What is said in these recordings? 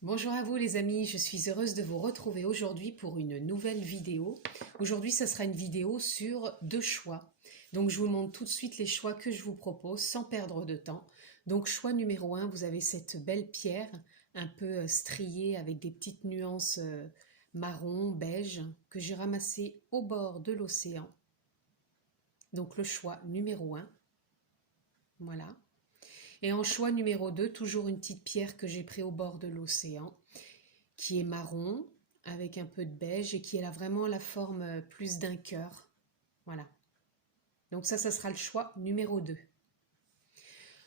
Bonjour à vous les amis, je suis heureuse de vous retrouver aujourd'hui pour une nouvelle vidéo. Aujourd'hui, ce sera une vidéo sur deux choix. Donc je vous montre tout de suite les choix que je vous propose sans perdre de temps. Donc choix numéro 1, vous avez cette belle pierre un peu striée avec des petites nuances marron, beige que j'ai ramassée au bord de l'océan. Donc le choix numéro 1, voilà. Et en choix numéro 2, toujours une petite pierre que j'ai prise au bord de l'océan, qui est marron, avec un peu de beige, et qui a vraiment la forme plus d'un cœur. Voilà. Donc ça sera le choix numéro 2.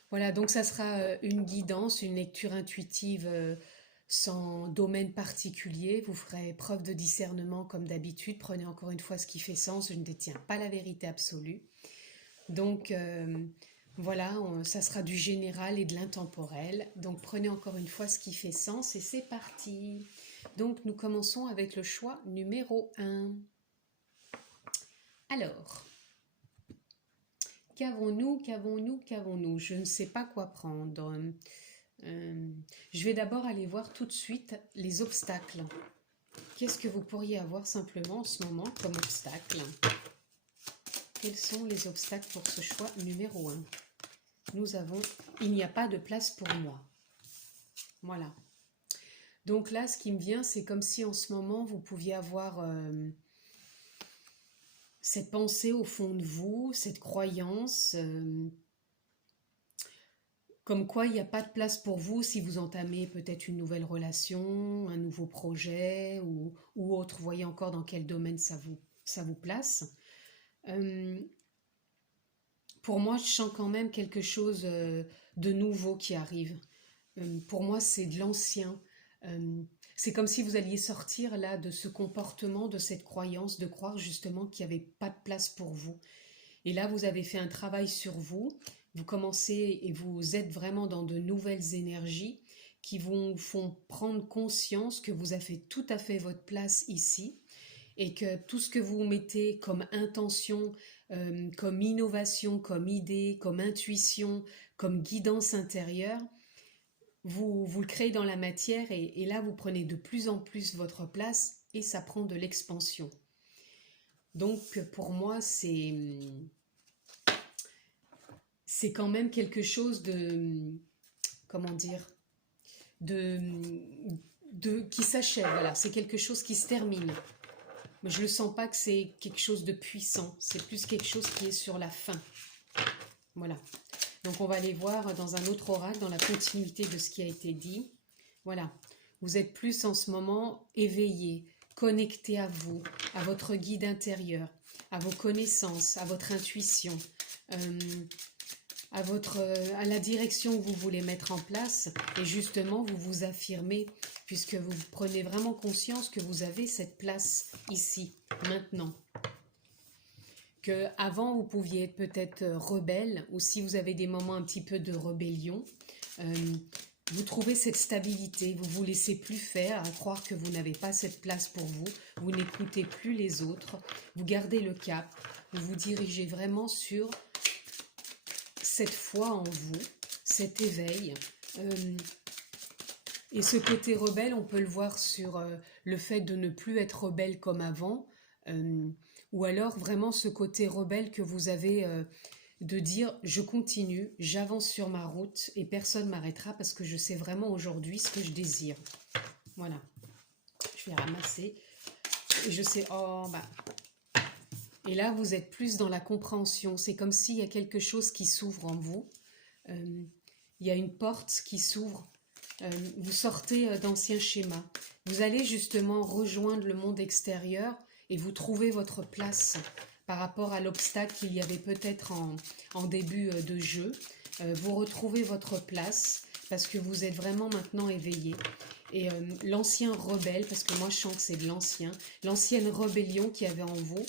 Voilà, donc ça sera une guidance, une lecture intuitive sans domaine particulier. Vous ferez preuve de discernement comme d'habitude. Prenez encore une fois ce qui fait sens. Je ne détiens pas la vérité absolue. Donc voilà, ça sera du général et de l'intemporel. Donc prenez encore une fois ce qui fait sens et c'est parti. Donc nous commençons avec le choix numéro 1. Alors, qu'avons-nous? Je ne sais pas quoi prendre. Je vais d'abord aller voir tout de suite les obstacles. Qu'est-ce que vous pourriez avoir simplement en ce moment comme obstacle? Quels sont les obstacles pour ce choix numéro 1? Nous avons « Il n'y a pas de place pour moi ». Voilà. Donc là, ce qui me vient, c'est comme si en ce moment, vous pouviez avoir cette pensée au fond de vous, cette croyance, comme quoi il n'y a pas de place pour vous si vous entamez peut-être une nouvelle relation, un nouveau projet ou autre. Vous voyez encore dans quel domaine ça vous place. Pour moi, je sens quand même quelque chose de nouveau qui arrive. Pour moi, c'est de l'ancien. C'est comme si vous alliez sortir là de ce comportement, de cette croyance, de croire justement qu'il n'y avait pas de place pour vous. Et là, vous avez fait un travail sur vous, vous commencez et vous êtes vraiment dans de nouvelles énergies qui vous font prendre conscience que vous avez tout à fait votre place ici et que tout ce que vous mettez comme intention, comme innovation, comme idée, comme intuition, comme guidance intérieure, vous le créez dans la matière et là vous prenez de plus en plus votre place et ça prend de l'expansion. Donc pour moi c'est quand même quelque chose de, comment dire, qui s'achève, voilà, c'est quelque chose qui se termine. Mais je ne sens pas que c'est quelque chose de puissant, c'est plus quelque chose qui est sur la fin. Voilà. Donc on va aller voir dans un autre oracle, dans la continuité de ce qui a été dit. Voilà. Vous êtes plus en ce moment éveillé, connecté à vous, à votre guide intérieur, à vos connaissances, à votre intuition, à la direction que vous voulez mettre en place. Et justement, vous vous affirmez, puisque vous prenez vraiment conscience que vous avez cette place ici, maintenant. Que avant vous pouviez être peut-être rebelle, ou si vous avez des moments un petit peu de rébellion, vous trouvez cette stabilité, vous vous laissez plus faire, à croire que vous n'avez pas cette place pour vous, vous n'écoutez plus les autres, vous gardez le cap, vous vous dirigez vraiment sur cette foi en vous, cet éveil. Et ce côté rebelle, on peut le voir sur le fait de ne plus être rebelle comme avant, ou alors vraiment ce côté rebelle que vous avez de dire je continue, j'avance sur ma route et personne ne m'arrêtera parce que je sais vraiment aujourd'hui ce que je désire. Voilà, je vais ramasser et je sais, oh bah. Et là vous êtes plus dans la compréhension, c'est comme s'il y a quelque chose qui s'ouvre en vous, il y a une porte qui s'ouvre. Vous sortez d'anciens schémas. Vous allez justement rejoindre le monde extérieur et vous trouvez votre place par rapport à l'obstacle qu'il y avait peut-être en début de jeu. Vous retrouvez votre place parce que vous êtes vraiment maintenant éveillé. Et l'ancien rebelle, parce que moi je sens que c'est de l'ancienne rébellion qu'il y avait en vous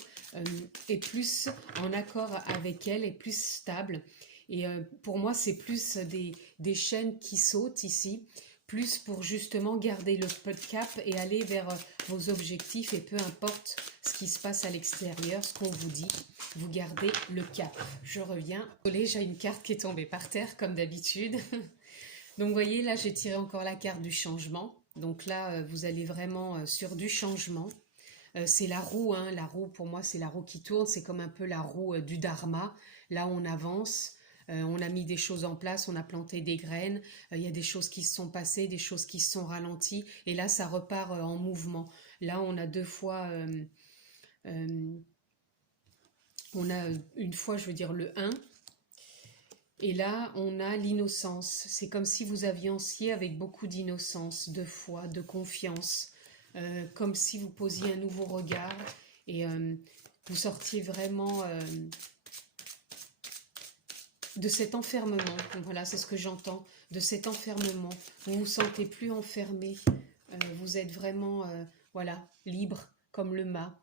est plus en accord avec elle, est plus stable. Et pour moi, c'est plus des chaînes qui sautent ici, plus pour justement garder le cap et aller vers vos objectifs. Et peu importe ce qui se passe à l'extérieur, ce qu'on vous dit, vous gardez le cap. Je reviens. Désolée, j'ai une carte qui est tombée par terre, comme d'habitude. Donc, vous voyez, là, j'ai tiré encore la carte du changement. Donc là, vous allez vraiment sur du changement. C'est la roue, hein. La roue, pour moi, c'est la roue qui tourne. C'est comme un peu la roue du dharma. Là, on avance. On a mis des choses en place, on a planté des graines. Il y a des choses qui se sont passées, des choses qui se sont ralenties. Et là, ça repart en mouvement. Là, on a deux fois... euh, on a une fois, je veux dire, le un. Et là, on a l'innocence. C'est comme si vous aviez avec beaucoup d'innocence, de foi, de confiance, comme si vous posiez un nouveau regard et vous sortiez vraiment de cet enfermement. Voilà, c'est ce que j'entends, de cet enfermement. Vous vous sentez plus enfermé. Vous êtes vraiment, voilà, libre comme le mât.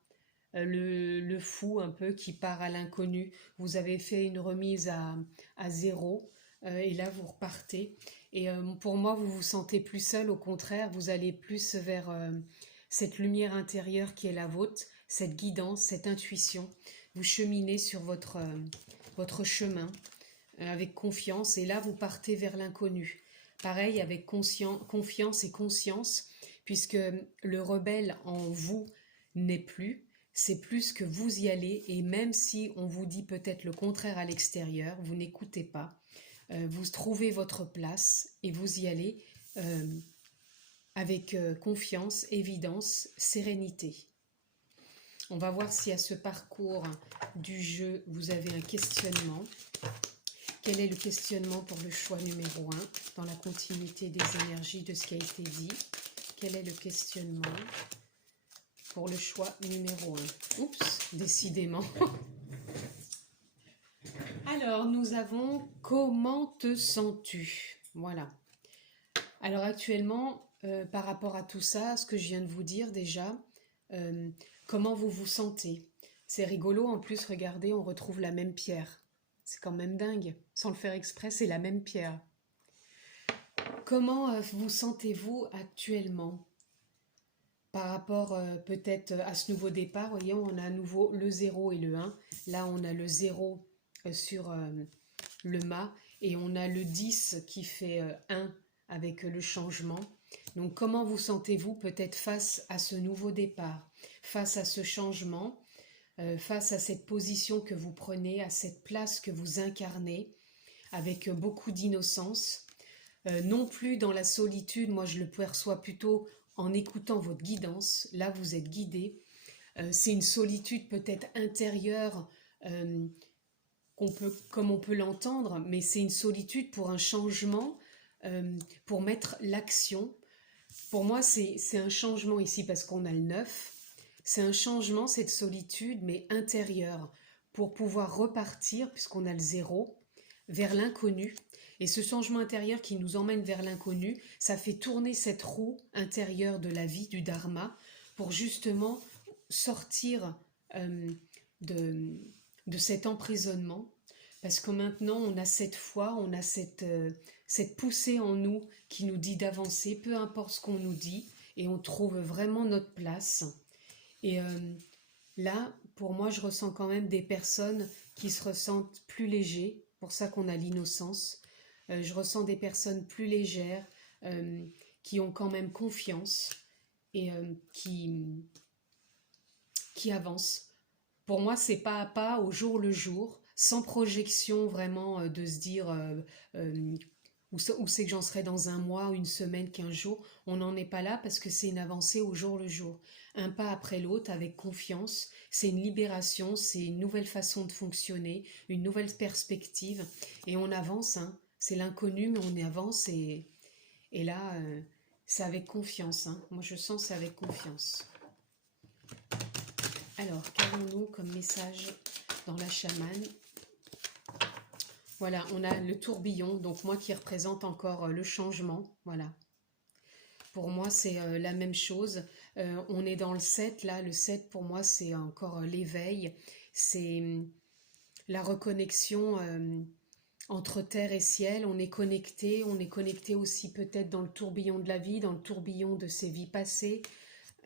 Le fou un peu qui part à l'inconnu. Vous avez fait une remise à zéro et là vous repartez. Et pour moi, vous vous sentez plus seul, au contraire, vous allez plus vers cette lumière intérieure qui est la vôtre, cette guidance, cette intuition. Vous cheminez sur votre chemin avec confiance et là vous partez vers l'inconnu. Pareil avec confiance et conscience, puisque le rebelle en vous n'est plus, c'est plus que vous y allez et même si on vous dit peut-être le contraire à l'extérieur, vous n'écoutez pas, vous trouvez votre place et vous y allez avec confiance, évidence, sérénité. On va voir si à ce parcours du jeu, vous avez un questionnement. Quel est le questionnement pour le choix numéro 1 dans la continuité des énergies de ce qui a été dit? Quel est le questionnement pour le choix numéro 1? Oups, décidément. Alors, nous avons « Comment te sens-tu » Voilà. Alors actuellement, par rapport à tout ça, ce que je viens de vous dire déjà, comment vous vous sentez? C'est rigolo, en plus, regardez, on retrouve la même pierre. C'est quand même dingue. Sans le faire exprès, c'est la même pierre. Comment vous sentez-vous actuellement par rapport peut-être à ce nouveau départ? Voyez, on a à nouveau le 0 et le 1. Là, on a le 0 sur le mât et on a le 10 qui fait 1 avec le changement. Donc, comment vous sentez-vous peut-être face à ce nouveau départ, face à ce changement, face à cette position que vous prenez, à cette place que vous incarnez, avec beaucoup d'innocence, non plus dans la solitude, moi je le perçois plutôt en écoutant votre guidance, là vous êtes guidé, c'est une solitude peut-être intérieure, comme on peut l'entendre, mais c'est une solitude pour un changement, pour mettre l'action. Pour moi c'est un changement ici parce qu'on a le 9, c'est un changement, cette solitude, mais intérieure, pour pouvoir repartir, puisqu'on a le 0, vers l'inconnu. Et ce changement intérieur qui nous emmène vers l'inconnu, ça fait tourner cette roue intérieure de la vie, du dharma, pour justement sortir de cet emprisonnement. Parce que maintenant, on a cette foi, on a cette poussée en nous qui nous dit d'avancer, peu importe ce qu'on nous dit, et on trouve vraiment notre place. Et là, pour moi, je ressens quand même des personnes qui se ressentent plus légers, pour ça qu'on a l'innocence. Je ressens des personnes plus légères, qui ont quand même confiance et qui avancent. Pour moi, c'est pas à pas, au jour le jour, sans projection vraiment de se dire où c'est que j'en serai dans un mois, une semaine, 15 jours. On n'en est pas là parce que c'est une avancée au jour le jour. Un pas après l'autre avec confiance. C'est une libération, c'est une nouvelle façon de fonctionner, une nouvelle perspective. Et on avance, hein. C'est l'inconnu, mais on y avance et là, c'est avec confiance. Hein. Moi, je sens c'est avec confiance. Alors, qu'avons-nous comme message dans la chamane? Voilà, on a le tourbillon, donc moi qui représente encore le changement, voilà. Pour moi, c'est la même chose. On est dans le 7, là, le 7 pour moi, c'est encore l'éveil, c'est la reconnexion entre terre et ciel. On est connecté aussi peut-être dans le tourbillon de la vie, dans le tourbillon de ses vies passées,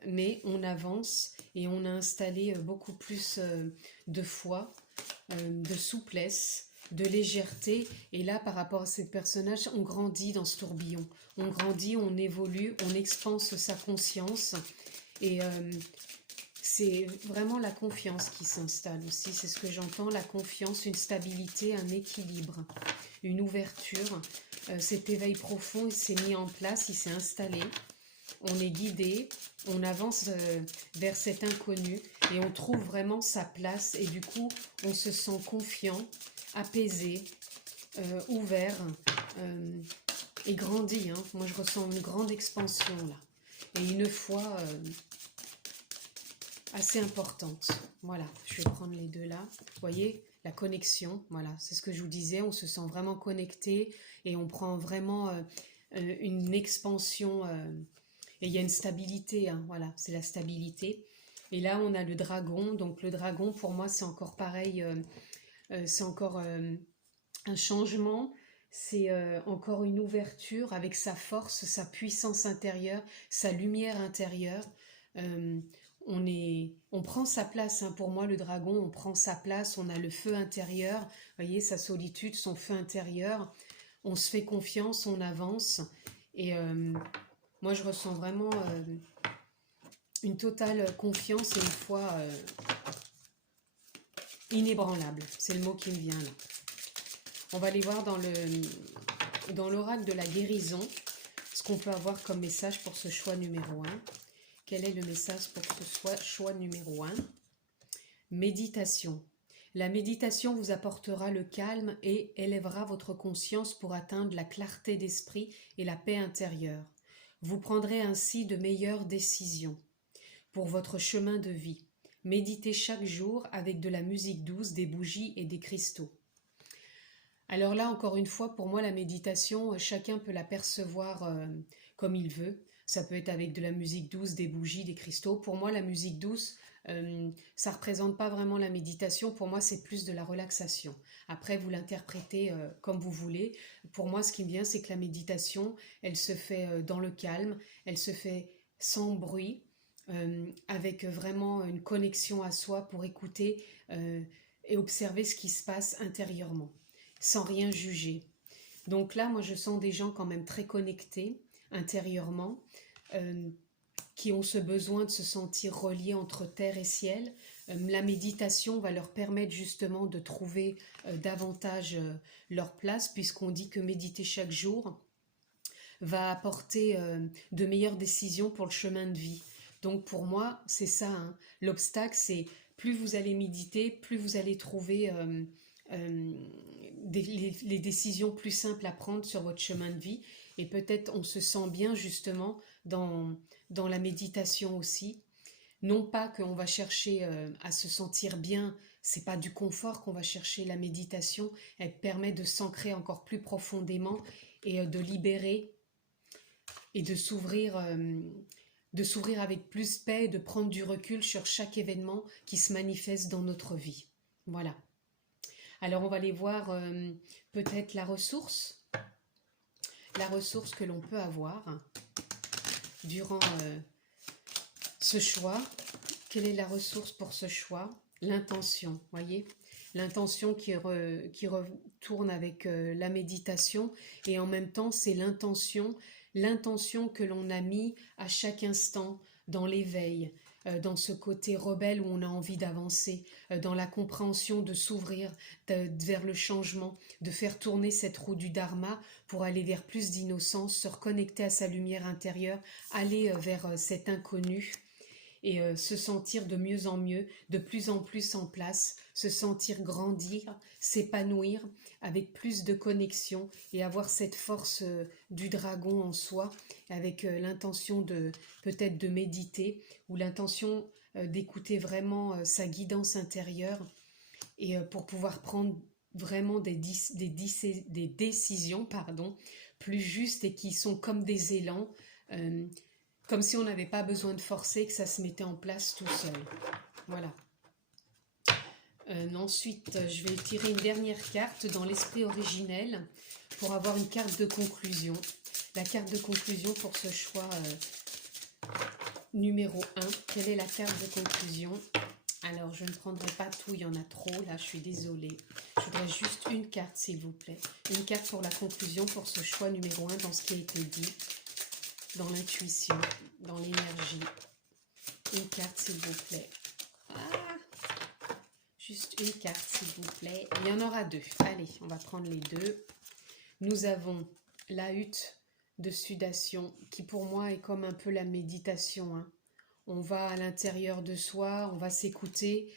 mais on avance et on a installé beaucoup plus de foi, de souplesse, de légèreté. Et là, par rapport à ces personnages, on grandit dans ce tourbillon. On grandit, on évolue, on expanse sa conscience. Et c'est vraiment la confiance qui s'installe aussi. C'est ce que j'entends, la confiance, une stabilité, un équilibre, une ouverture. Cet éveil profond, il s'est mis en place, il s'est installé. On est guidé, on avance vers cet inconnu et on trouve vraiment sa place. Et du coup, on se sent confiant, apaisé, ouvert et grandi. Hein. Moi, je ressens une grande expansion là. Et une foi assez importante. Voilà, je vais prendre les deux là. Vous voyez, la connexion, voilà, c'est ce que je vous disais. On se sent vraiment connecté et on prend vraiment une expansion. Et il y a une stabilité, hein, voilà, c'est la stabilité. Et là, on a le dragon. Donc le dragon, pour moi, c'est encore pareil. C'est encore un changement. C'est encore une ouverture avec sa force, sa puissance intérieure, sa lumière intérieure. On prend sa place, hein. Pour moi, le dragon, on prend sa place. On a le feu intérieur. Vous voyez, sa solitude, son feu intérieur. On se fait confiance, on avance. Et moi, je ressens vraiment une totale confiance et une foi inébranlable. C'est le mot qui me vient là. On va aller voir dans l'oracle de la guérison ce qu'on peut avoir comme message pour ce choix numéro 1. Quel est le message pour ce choix numéro 1? Méditation. La méditation vous apportera le calme et élèvera votre conscience pour atteindre la clarté d'esprit et la paix intérieure. Vous prendrez ainsi de meilleures décisions pour votre chemin de vie. Méditez chaque jour avec de la musique douce, des bougies et des cristaux. Alors là, encore une fois, pour moi, la méditation, chacun peut la percevoir comme il veut. Ça peut être avec de la musique douce, des bougies, des cristaux. Pour moi, la musique douce, ça ne représente pas vraiment la méditation. Pour moi, c'est plus de la relaxation. Après, vous l'interprétez comme vous voulez. Pour moi, ce qui me vient, c'est que la méditation, elle se fait dans le calme, elle se fait sans bruit, avec vraiment une connexion à soi pour écouter et observer ce qui se passe intérieurement, sans rien juger. Donc là, moi, je sens des gens quand même très connectés intérieurement, qui ont ce besoin de se sentir reliés entre terre et ciel. La méditation va leur permettre justement de trouver davantage leur place, puisqu'on dit que méditer chaque jour va apporter de meilleures décisions pour le chemin de vie. Donc pour moi, c'est ça, hein. L'obstacle, c'est plus vous allez méditer, plus vous allez trouver les décisions plus simples à prendre sur votre chemin de vie. Et peut-être on se sent bien justement dans la méditation aussi. Non pas qu'on va chercher à se sentir bien, c'est pas du confort qu'on va chercher. La méditation, elle permet de s'ancrer encore plus profondément et de libérer et de s'ouvrir avec plus paix, de prendre du recul sur chaque événement qui se manifeste dans notre vie. Voilà. Alors on va aller voir peut-être la ressource que l'on peut avoir durant ce choix. Quelle est la ressource pour ce choix? L'intention, voyez, l'intention qui retourne avec la méditation, et en même temps c'est l'intention que l'on a mis à chaque instant dans l'éveil, dans ce côté rebelle où on a envie d'avancer, dans la compréhension de s'ouvrir vers le changement, de faire tourner cette roue du dharma pour aller vers plus d'innocence, se reconnecter à sa lumière intérieure, aller vers cet inconnu et se sentir de mieux en mieux, de plus en plus en place, se sentir grandir, s'épanouir avec plus de connexion et avoir cette force du dragon en soi, avec l'intention de peut-être de méditer ou l'intention d'écouter vraiment sa guidance intérieure et pour pouvoir prendre vraiment des décisions plus justes et qui sont comme des élans, comme si on n'avait pas besoin de forcer, que ça se mettait en place tout seul. Voilà. Ensuite, je vais tirer une dernière carte dans l'esprit originel pour avoir une carte de conclusion. La carte de conclusion pour ce choix numéro 1. Quelle est la carte de conclusion? Alors, je ne prendrai pas tout, il y en a trop. Là, je suis désolée. Je voudrais juste une carte, s'il vous plaît. Une carte pour la conclusion, pour ce choix numéro 1 dans ce qui a été dit, dans l'intuition, dans l'énergie. Une carte, s'il vous plaît. Ah, juste une carte, s'il vous plaît. Il y en aura 2. Allez, on va prendre les 2. Nous avons la hutte de sudation, qui pour moi est comme un peu la méditation, hein. On va à l'intérieur de soi, on va s'écouter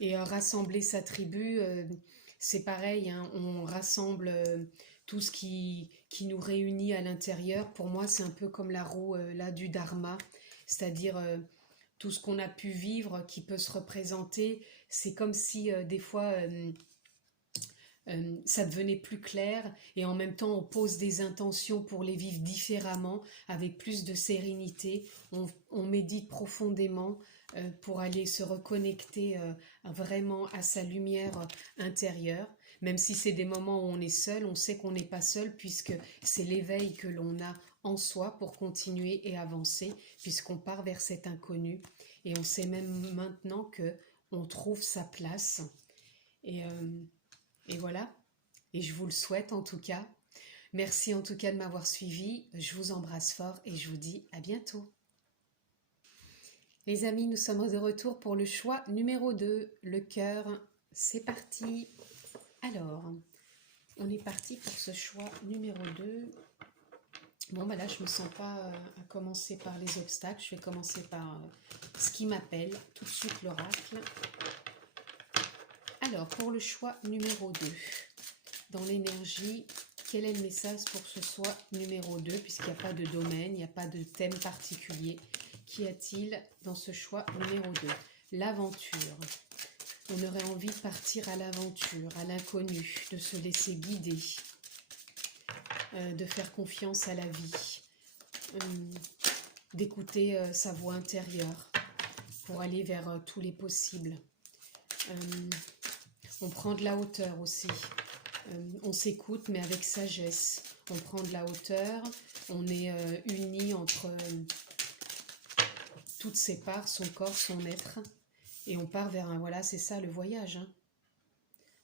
et rassembler sa tribu. C'est pareil, hein, on rassemble tout ce qui nous réunit à l'intérieur. Pour moi, c'est un peu comme la roue là du Dharma, c'est-à-dire tout ce qu'on a pu vivre qui peut se représenter. C'est comme si des fois ça devenait plus clair et en même temps on pose des intentions pour les vivre différemment, avec plus de sérénité. On médite profondément pour aller se reconnecter vraiment à sa lumière intérieure. Même si c'est des moments où on est seul, on sait qu'on n'est pas seul puisque c'est l'éveil que l'on a en soi pour continuer et avancer, puisqu'on part vers cet inconnu. Et on sait même maintenant que on trouve sa place. Et, euh, et voilà, et je vous le souhaite en tout cas. Merci en tout cas de m'avoir suivi. Je vous embrasse fort et je vous dis à bientôt. Les amis, nous sommes de retour pour le choix numéro 2, le cœur. C'est parti. Alors, on est parti pour ce choix numéro 2. Bon, bah là, je ne me sens pas à commencer par les obstacles. Je vais commencer par ce qui m'appelle. Tout de suite l'oracle. Alors, pour le choix numéro 2, dans l'énergie, quel est le message pour ce choix numéro 2, puisqu'il n'y a pas de domaine, il n'y a pas de thème particulier. Qu'y a-t-il dans ce choix numéro 2? L'aventure. On aurait envie de partir à l'aventure, à l'inconnu, de se laisser guider, de faire confiance à la vie, d'écouter sa voix intérieure pour aller vers tous les possibles. On prend de la hauteur aussi. On s'écoute mais avec sagesse. On prend de la hauteur, on est unis entre toutes ses parts, son corps, son être. Et on part vers un... Voilà, c'est ça le voyage. Hein.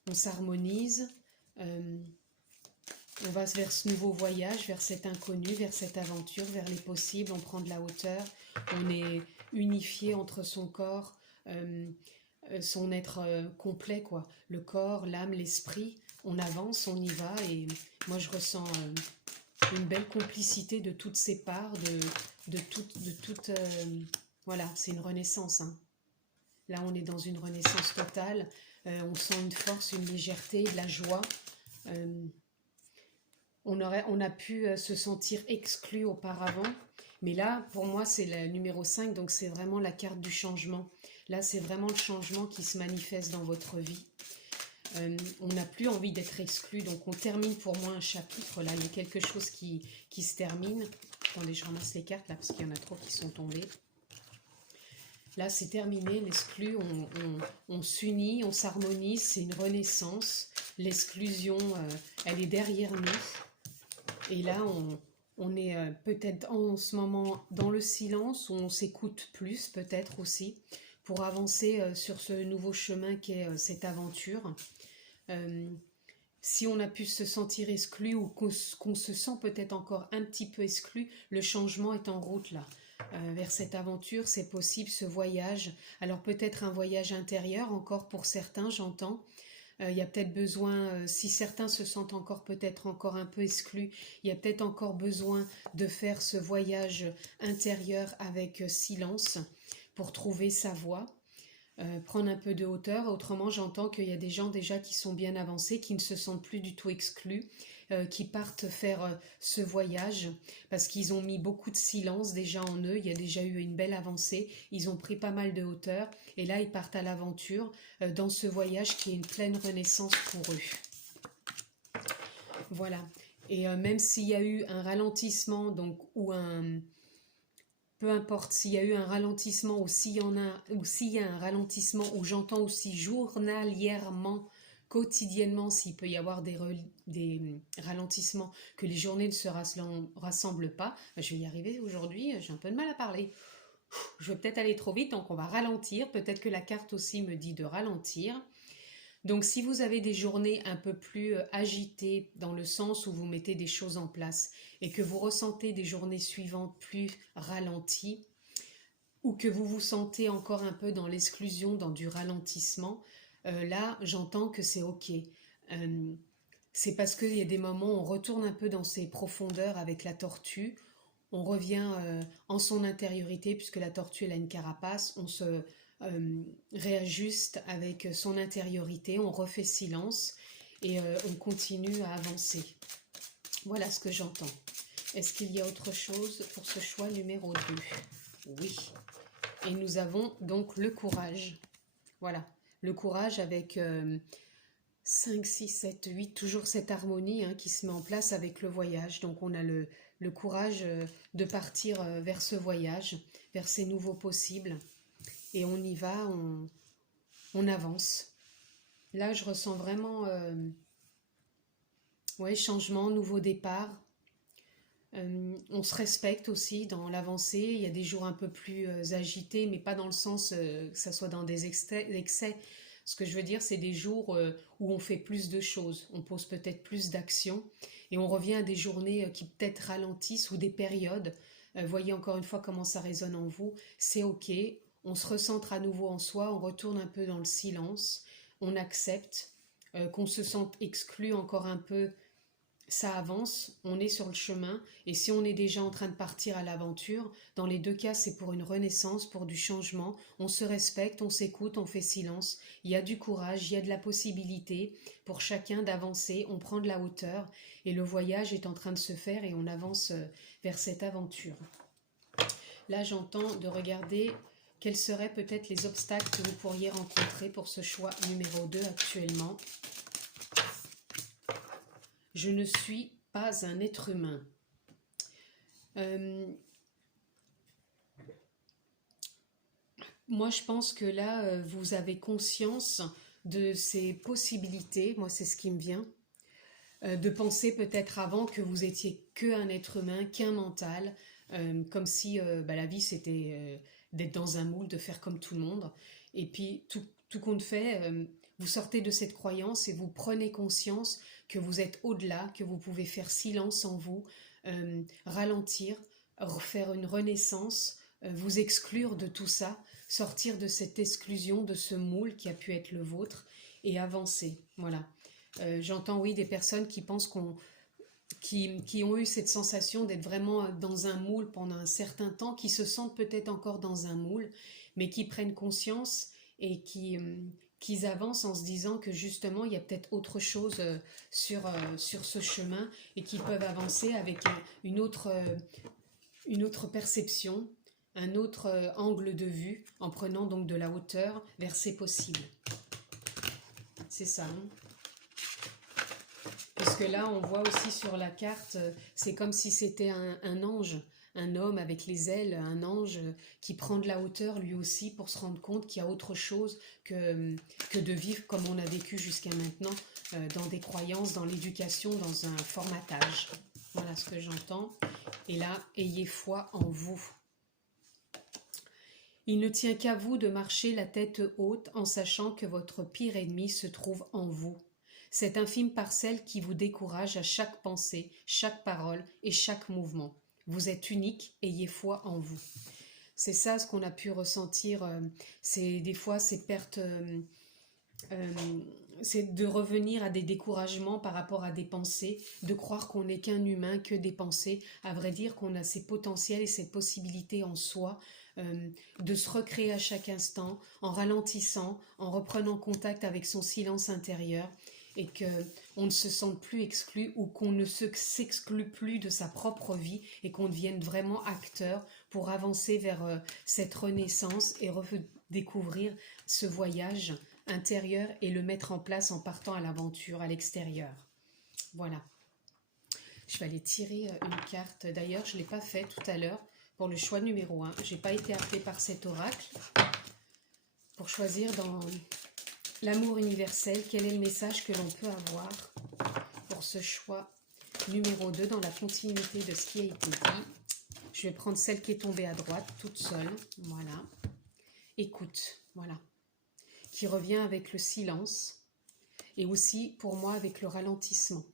On s'harmonise, on va vers ce nouveau voyage, vers cet inconnu, vers cette aventure, vers les possibles. On prend de la hauteur, on est unifié entre son corps, son être complet, quoi. Le corps, l'âme, l'esprit. On avance, on y va et moi je ressens une belle complicité de toutes ces parts, de toute voilà, c'est une renaissance. Hein. Là, on est dans une renaissance totale. On sent une force, une légèreté, de la joie. On a pu se sentir exclu auparavant. Mais là, pour moi, c'est le numéro 5, donc c'est vraiment la carte du changement. Là, c'est vraiment le changement qui se manifeste dans votre vie. On n'a plus envie d'être exclu, donc on termine pour moi un chapitre. Là, il y a quelque chose qui se termine. Attendez, je ramasse les cartes là, parce qu'il y en a trop qui sont tombées. Là, c'est terminé, l'exclu, on s'unit, on s'harmonise, c'est une renaissance. L'exclusion, elle est derrière nous. Et là, on est peut-être en ce moment dans le silence, où on s'écoute plus, peut-être aussi, pour avancer sur ce nouveau chemin qu'est cette aventure. Si on a pu se sentir exclu ou qu'on se sent peut-être encore un petit peu exclu, le changement est en route là. Vers cette aventure, c'est possible, ce voyage. Alors peut-être un voyage intérieur encore pour certains, j'entends. Il y a peut-être besoin, si certains se sentent encore peut-être encore un peu exclus, il y a peut-être encore besoin de faire ce voyage intérieur avec silence pour trouver sa voie. Prendre un peu de hauteur, autrement j'entends qu'il y a des gens déjà qui sont bien avancés, qui ne se sentent plus du tout exclus, qui partent faire ce voyage parce qu'ils ont mis beaucoup de silence déjà en eux, il y a déjà eu une belle avancée, ils ont pris pas mal de hauteur et là ils partent à l'aventure dans ce voyage qui est une pleine renaissance pour eux. Voilà, et même s'il y a eu un ralentissement donc, ou un... Peu importe s'il y a eu un ralentissement ou s'il y a un ralentissement où j'entends aussi journalièrement, quotidiennement, s'il peut y avoir des ralentissements, que les journées ne se rassemblent pas, je vais y arriver aujourd'hui, j'ai un peu de mal à parler. Je vais peut-être aller trop vite, donc on va ralentir. Peut-être que la carte aussi me dit de ralentir. Donc si vous avez des journées un peu plus agitées dans le sens où vous mettez des choses en place et que vous ressentez des journées suivantes plus ralenties ou que vous vous sentez encore un peu dans l'exclusion, dans du ralentissement, là j'entends que c'est ok. C'est parce qu'il y a des moments où on retourne un peu dans ses profondeurs avec la tortue, on revient en son intériorité puisque la tortue elle a une carapace, on se réajuste avec son intériorité, on refait silence et on continue à avancer. Voilà ce que j'entends. Est-ce qu'il y a autre chose pour ce choix numéro 2? Oui. Et nous avons donc le courage. Voilà, le courage avec 5, 6, 7, 8, toujours cette harmonie qui se met en place avec le voyage. Donc on a le courage de partir vers ce voyage, vers ces nouveaux possibles. Et on y va, on avance. Là, je ressens vraiment ouais, changement, nouveau départ. On se respecte aussi dans l'avancée. Il y a des jours un peu plus agités, mais pas dans le sens que ça soit dans des excès. Ce que je veux dire, c'est des jours où on fait plus de choses, on pose peut-être plus d'actions et on revient à des journées qui peut-être ralentissent ou des périodes. Voyez encore une fois comment ça résonne en vous. C'est ok, on se recentre à nouveau en soi, on retourne un peu dans le silence, on accepte qu'on se sente exclu encore un peu, ça avance, on est sur le chemin, et si on est déjà en train de partir à l'aventure, dans les deux cas c'est pour une renaissance, pour du changement, on se respecte, on s'écoute, on fait silence, il y a du courage, il y a de la possibilité pour chacun d'avancer, on prend de la hauteur, et le voyage est en train de se faire et on avance vers cette aventure. Là j'entends de regarder quels seraient peut-être les obstacles que vous pourriez rencontrer pour ce choix numéro 2 actuellement. Je ne suis pas un être humain. Moi, je pense que là, vous avez conscience de ces possibilités. Moi, c'est ce qui me vient. De penser peut-être avant que vous étiez qu'un être humain, qu'un mental, comme si la vie, c'était d'être dans un moule, de faire comme tout le monde. Et puis, tout compte fait, vous sortez de cette croyance et vous prenez conscience que vous êtes au-delà, que vous pouvez faire silence en vous, ralentir, faire une renaissance, vous exclure de tout ça, sortir de cette exclusion, de ce moule qui a pu être le vôtre et avancer. Voilà. J'entends, oui, des personnes qui pensent qui ont eu cette sensation d'être vraiment dans un moule pendant un certain temps, qui se sentent peut-être encore dans un moule, mais qui prennent conscience et qu'ils avancent en se disant que justement il y a peut-être autre chose sur ce chemin et qu'ils peuvent avancer avec une autre perception, un autre angle de vue, en prenant donc de la hauteur vers ces possibles. C'est ça, hein. Puisque là, on voit aussi sur la carte, c'est comme si c'était un ange, un homme avec les ailes, un ange qui prend de la hauteur lui aussi pour se rendre compte qu'il y a autre chose que de vivre comme on a vécu jusqu'à maintenant, dans des croyances, dans l'éducation, dans un formatage. Voilà ce que j'entends. Et là, ayez foi en vous. Il ne tient qu'à vous de marcher la tête haute en sachant que votre pire ennemi se trouve en vous. Cette infime parcelle qui vous décourage à chaque pensée, chaque parole et chaque mouvement. Vous êtes unique, ayez foi en vous. C'est ça ce qu'on a pu ressentir, c'est des fois ces pertes, c'est de revenir à des découragements par rapport à des pensées, de croire qu'on n'est qu'un humain, que des pensées, à vrai dire qu'on a ces potentiels et cette possibilité en soi, de se recréer à chaque instant, en ralentissant, en reprenant contact avec son silence intérieur, et qu'on ne se sente plus exclu ou qu'on ne s'exclue plus de sa propre vie et qu'on devienne vraiment acteur pour avancer vers cette renaissance et redécouvrir ce voyage intérieur et le mettre en place en partant à l'aventure, à l'extérieur. Voilà. Je vais aller tirer une carte. D'ailleurs, je ne l'ai pas fait tout à l'heure pour le choix numéro 1. Je n'ai pas été appelée par cet oracle pour choisir dans l'amour universel, quel est le message que l'on peut avoir pour ce choix numéro 2 dans la continuité de ce qui a été dit. Je vais prendre celle qui est tombée à droite, toute seule. Voilà. Écoute, voilà. Qui revient avec le silence. et aussi pour moi avec le ralentissement.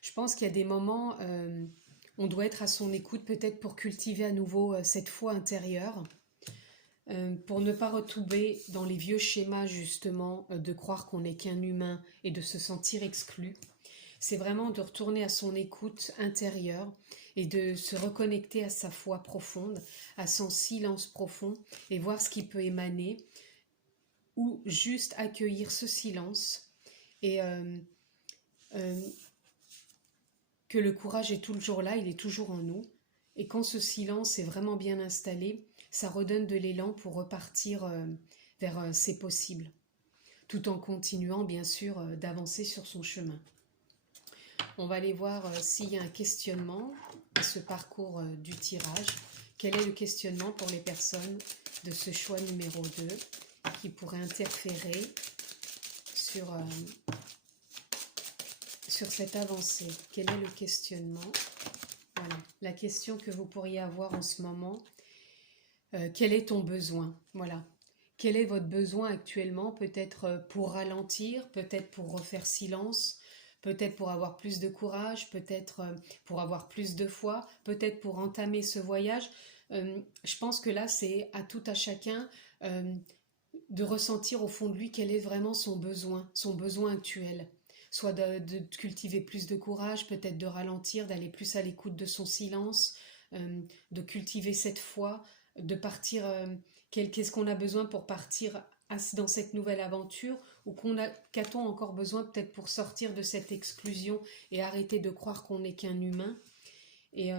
Je pense qu'il y a des moments, on doit être à son écoute peut-être pour cultiver à nouveau cette foi intérieure, pour ne pas retomber dans les vieux schémas justement de croire qu'on n'est qu'un humain et de se sentir exclu. C'est vraiment de retourner à son écoute intérieure et de se reconnecter à sa foi profonde, à son silence profond et voir ce qui peut émaner ou juste accueillir ce silence et que le courage est toujours là, il est toujours en nous. Et quand ce silence est vraiment bien installé, ça redonne de l'élan pour repartir vers ses possibles, tout en continuant bien sûr d'avancer sur son chemin. On va aller voir s'il y a un questionnement à ce parcours du tirage. Quel est le questionnement pour les personnes de ce choix numéro 2 qui pourrait interférer sur cette avancée? Quel est le questionnement? Voilà, la question que vous pourriez avoir en ce moment. Quel est ton besoin? Voilà. Quel est votre besoin actuellement? Peut-être pour ralentir, peut-être pour refaire silence, peut-être pour avoir plus de courage, peut-être pour avoir plus de foi, peut-être pour entamer ce voyage. Je pense que là, c'est à tout à chacun de ressentir au fond de lui quel est vraiment son besoin actuel. Soit de cultiver plus de courage, peut-être de ralentir, d'aller plus à l'écoute de son silence, de cultiver cette foi, de partir, qu'est-ce qu'on a besoin pour partir dans cette nouvelle aventure, ou qu'a-t-on encore besoin peut-être pour sortir de cette exclusion et arrêter de croire qu'on n'est qu'un humain, et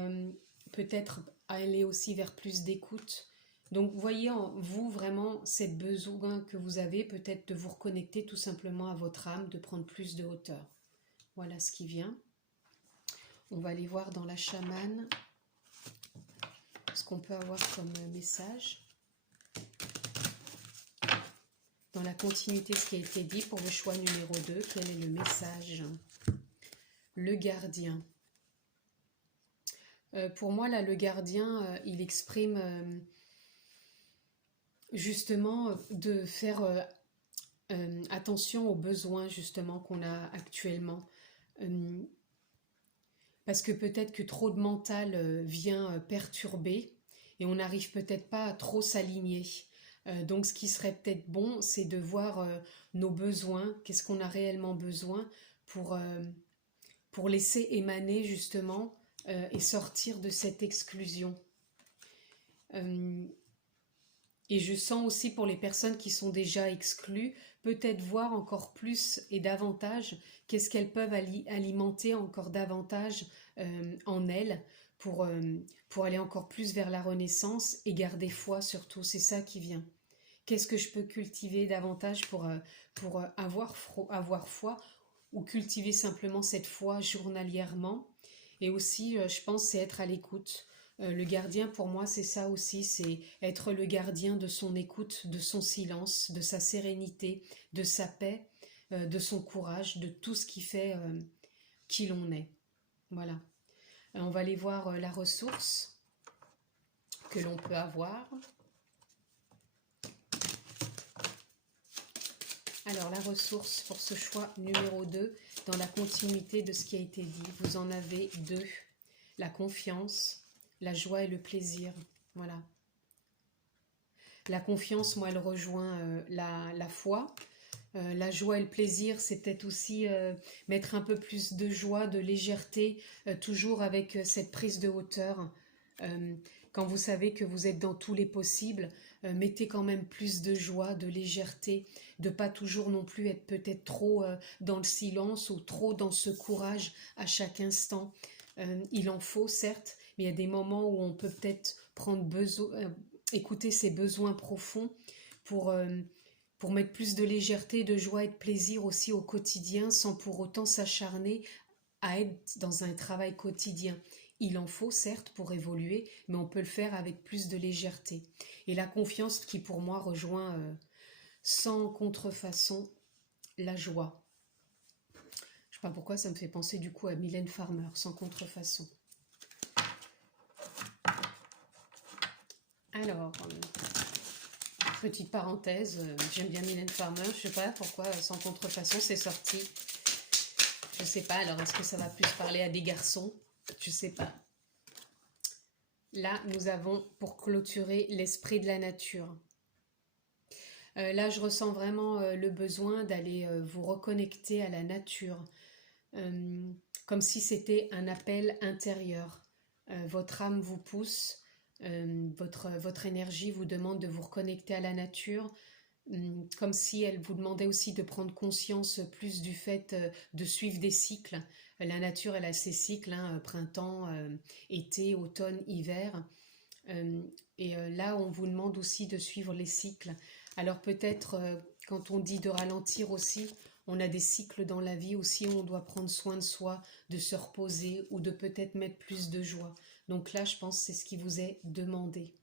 peut-être aller aussi vers plus d'écoute. Donc voyez en vous vraiment cette besoin que vous avez, peut-être de vous reconnecter tout simplement à votre âme, de prendre plus de hauteur. Voilà ce qui vient. On va aller voir dans la chamane ce qu'on peut avoir comme message. Dans la continuité de ce qui a été dit pour le choix numéro 2, quel est le message? Le gardien. Pour moi, là, le gardien, il exprime justement de faire attention aux besoins justement qu'on a actuellement. Parce que peut-être que trop de mental vient perturber et on n'arrive peut-être pas à trop s'aligner. Donc ce qui serait peut-être bon, c'est de voir nos besoins, qu'est-ce qu'on a réellement besoin pour laisser émaner justement et sortir de cette exclusion. Et je sens aussi pour les personnes qui sont déjà exclues, peut-être voir encore plus et davantage qu'est-ce qu'elles peuvent alimenter encore davantage en elles pour aller encore plus vers la renaissance et garder foi surtout. C'est ça qui vient. Qu'est-ce que je peux cultiver davantage pour avoir foi ou cultiver simplement cette foi journalièrement. Et aussi, je pense, c'est être à l'écoute. Le gardien, pour moi, c'est ça aussi, c'est être le gardien de son écoute, de son silence, de sa sérénité, de sa paix, de son courage, de tout ce qui fait qui l'on est. Voilà. On va aller voir la ressource que l'on peut avoir. Alors, la ressource pour ce choix numéro 2, dans la continuité de ce qui a été dit, vous en avez 2. La confiance, la joie et le plaisir. Voilà. La confiance, moi, elle rejoint la foi. La joie et le plaisir, c'est peut-être aussi mettre un peu plus de joie, de légèreté, toujours avec cette prise de hauteur. Quand vous savez que vous êtes dans tous les possibles, mettez quand même plus de joie, de légèreté, de pas toujours non plus être peut-être trop dans le silence ou trop dans ce courage à chaque instant. Il en faut certes, mais il y a des moments où on peut peut-être écouter ses besoins profonds pour mettre plus de légèreté, de joie et de plaisir aussi au quotidien sans pour autant s'acharner à être dans un travail quotidien. Il en faut certes pour évoluer, mais on peut le faire avec plus de légèreté. Et la confiance qui pour moi rejoint sans contrefaçon la joie. Je ne sais pas pourquoi ça me fait penser du coup à Mylène Farmer, sans contrefaçon. Alors, Petite parenthèse, j'aime bien Mylène Farmer, je sais pas pourquoi Sans contrefaçon c'est sorti. Je sais pas, alors est-ce que ça va plus parler à des garçons? Je sais pas. Là, nous avons pour clôturer l'esprit de la nature. Là, je ressens vraiment le besoin d'aller vous reconnecter à la nature, comme si c'était un appel intérieur. Votre âme vous pousse, votre énergie vous demande de vous reconnecter à la nature, comme si elle vous demandait aussi de prendre conscience plus du fait de suivre des cycles. La nature, elle a ses cycles, hein, printemps, été, automne, hiver. Là, on vous demande aussi de suivre les cycles. Alors peut-être, quand on dit de ralentir aussi, on a des cycles dans la vie aussi où on doit prendre soin de soi, de se reposer ou de peut-être mettre plus de joie. Donc là, je pense que c'est ce qui vous est demandé.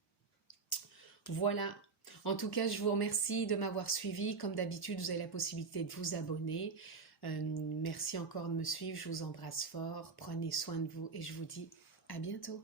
Voilà. En tout cas, je vous remercie de m'avoir suivi. Comme d'habitude, vous avez la possibilité de vous abonner. Merci encore de me suivre. Je vous embrasse fort. Prenez soin de vous et je vous dis à bientôt.